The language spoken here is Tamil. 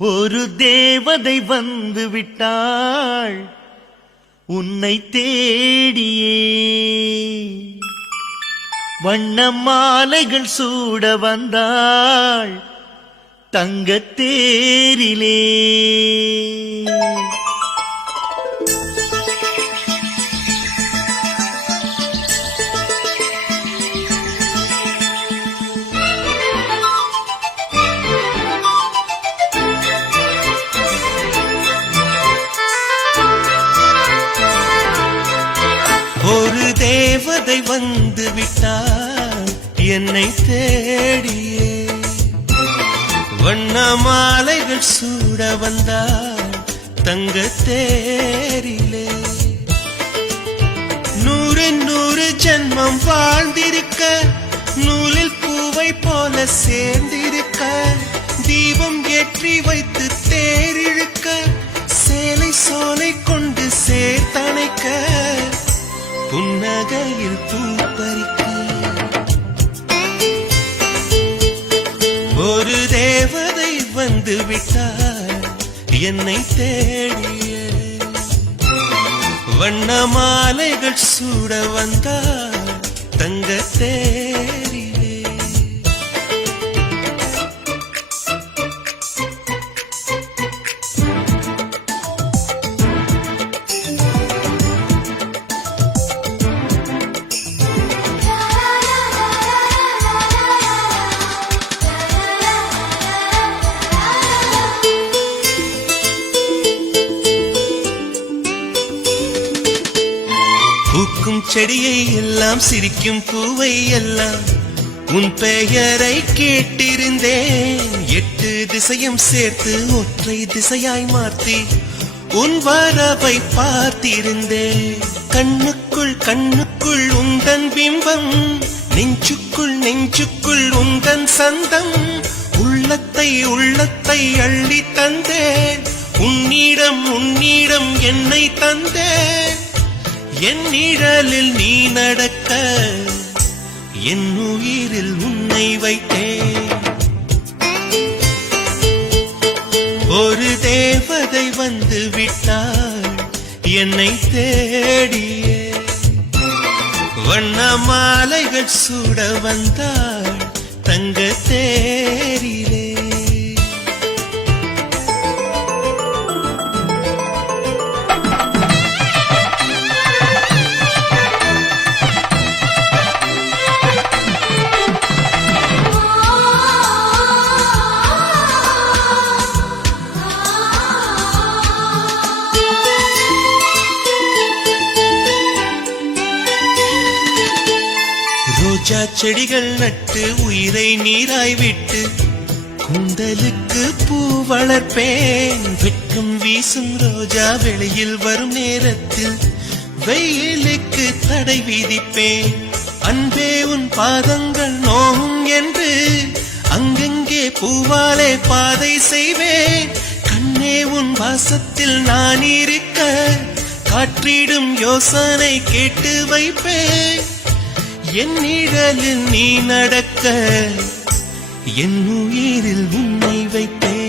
ஒரு தேவதை வந்து விட்டாள் உன்னை தேடியே, வண்ண மாலைகள் சூட வந்தாள் தங்கத் தேரிலே. ஒரு தேவதை வந்து விட்டாள் என்னை தேடியே, வண்ண மாலைகள் சூட வந்தாள் தங்கத் தேரிலே. 100 ஜென்மம் வாழ்ந்திருக்க, நூலில் பூவை போல சேர்ந்திருக்க, தீபம் ஏற்றி வைத்து தேரிழுக்க, சேலை சோலை கொண்டு சேர்த்தணைக்க, புன்னகையில் பூ பறிக்க. ஒரு தேவதை வந்து விட்டாள் என்னை தேடிய, வண்ண மாலைகள் சூட வந்தாள் தங்கத் தேரிலே. பூக்கும் செடியை எல்லாம் சிரிக்கும் பூவை எல்லாம் உன் பெயரை கேட்டிருந்தேன். 8 திசையும் சேர்த்து ஒற்றை திசையாய் மாற்றி உன் வரவை பார்த்திருந்தேன். கண்ணுக்குள் கண்ணுக்குள் உந்தன் பிம்பம், நெஞ்சுக்குள் நெஞ்சுக்குள் உந்தன் சந்தம். உள்ளத்தை உள்ளத்தை அள்ளி தந்தேன், உன்னிடம் உன்னிடம் என்னை தந்தேன். என் நிழலில் நீ நடக்க, என் உயிரில் உன்னை வைத்தேன். ஒரு தேவதை வந்து விட்டாள் என்னை தேடியே, வண்ண மாலைகள் சூட வந்தாள் தங்கத் தேரிலே. ரோஜா செடிகள் நட்டு உயிரை நீராய் விட்டு, கூந்தலுக்கு பூ வளர்ப்பேன். வெட்கம் வீசும் ரோஜா வெளியில் வரும் நேரத்தில் வெயிலுக்கு தடை விதிப்பேன். அன்பே உன் பாதங்கள் நோகும் என்று அங்கங்கே பூவாலே பாதை செய்வேன். கண்ணே உன் வாசத்தில் நான் இருக்க, காற்றிடும் யோசனை கேட்டு வைப்பேன். என் நிழலில் நீ நடக்க, என் உயிரில் உன்னை வைப்பேன்.